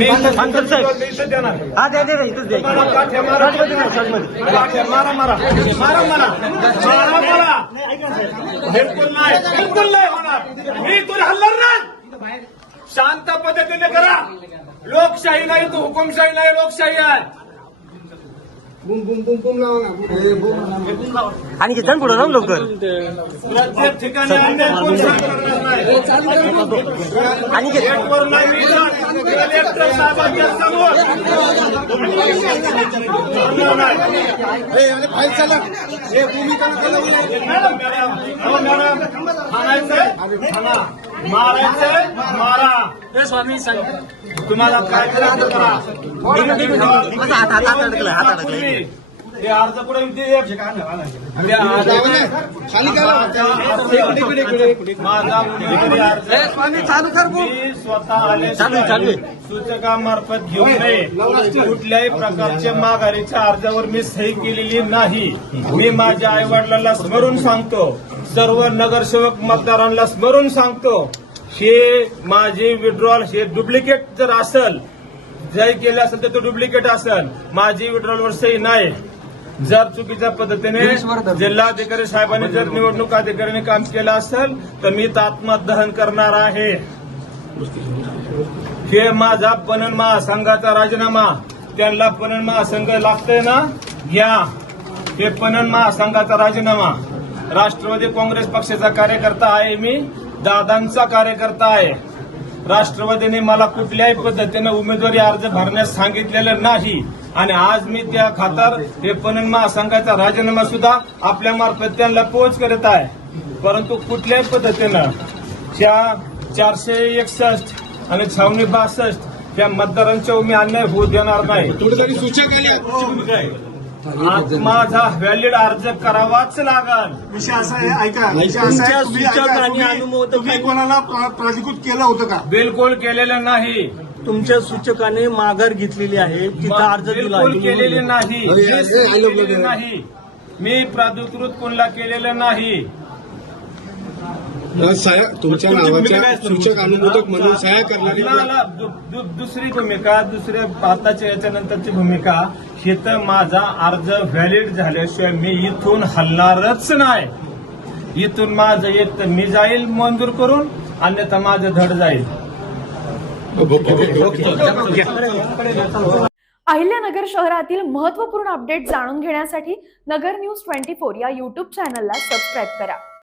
मी इथं साहेब इथं देणार. हा द्या द्या इथंच द्या काठ्या मारा. राजमध्ये नाही, राजमध्ये. काठ्या मारा मारा मारा मारा मारा मारा. बिलकुल नाही, बिलकुल नाही होणार. मी तुला हल्ला नाही. शांत पद्धतीने करा. लोकशाही नाही, तो हुकुमशाही नाही, लोकशाही आहे. आणि की पुढे राहून लवकर प्रत्येक ठिकाणी अन्याय कोण सहन करणार नाही. आणि की गेटवर नाही मी जात. कलेक्टर साहेबांच्या समोर मॅडम मॅडम हाणायचंय हाणा, मारायचंय मारा. स्वामी तुम्हाला काय करायचं करा. हात अडकला हात अडकला हे अर्ज पुढे माझा उमेदवारी अर्ज मी स्वतः आले सूचकामार्फत घेऊ नये. कुठल्याही प्रकारच्या माघारीच्या अर्जावर मी सही केलेली नाही. मी माझ्या आई वडिलांना स्मरून सांगतो, सर्व नगरसेवक मतदारांना स्मरून सांगतो, हे माझे विड्रॉल हे डुप्लिकेट जर असेल, जर केलं असेल तर तो डुप्लिकेट असेल. माझी विड्रॉलवर सही नाही. जर चुकीच्या पद्धतीने जिल्हाधिकारी साहेबांनी जर निवडणूक अधिकाऱ्यांनी काम केलं असेल तर मी आत्मदहन करणार आहे. हे माझा पणन महासंघाचा राजीनामा. त्यांना पणन महासंघ लागतंय ना, घ्या. हे पणन महासंघाचा राजीनामा. राष्ट्रवादी काँग्रेस पक्षाचा कार्यकर्ता आहे मी, दादांचा कार्यकर्ता आहे. राष्ट्रवादीने मला कुठल्याही पद्धतीने उमेदवारी अर्ज भरण्यास सांगितलेलं नाही आणि आज मी त्या खातर हे पणन महासंघाचा राजीनामा सुद्धा आपल्या मार्फत त्यांना पोच करत आहे. परंतु कुठल्याही पद्धतीनं त्या 461 आणि 662 त्या मतदारांच्या मी अन्याय होऊ देणार नाही. आज माझा व्हॅलिड अर्ज करावाच लागल. विषय असा आहे, ऐका, विषय असा आहे, तुम्ही कोणाला प्राधिकृत केलं होतं का? बिलकुल केलेलं नाही. तुमच्या सूचकाने माघार घेतलेली आहे, तिथं अर्ज दिला बिलकुल केलेली नाही. केलेली नाही. मी प्राधिकृत कोणाला केलेलं नाही. तुमच्या नावाच्या सूचक अनुमोदक म्हणून सह्या करणारी दुसरी भूमिका, दुसऱ्या आताच्या याच्यानंतरची भूमिका, हे तर माझा अर्ज व्हॅलिड झाल्याशिवाय मी इथून हलणारच नाही. इथून माझं एक तर मी जाईल मंजूर करून, अन्यथा माझं धड जाईल. अहिल्यानगर शहरातील महत्त्वपूर्ण अपडेट जाणून घेण्यासाठी नगर न्यूज 24 या यूट्यूब चॅनलला सबस्क्राईब करा.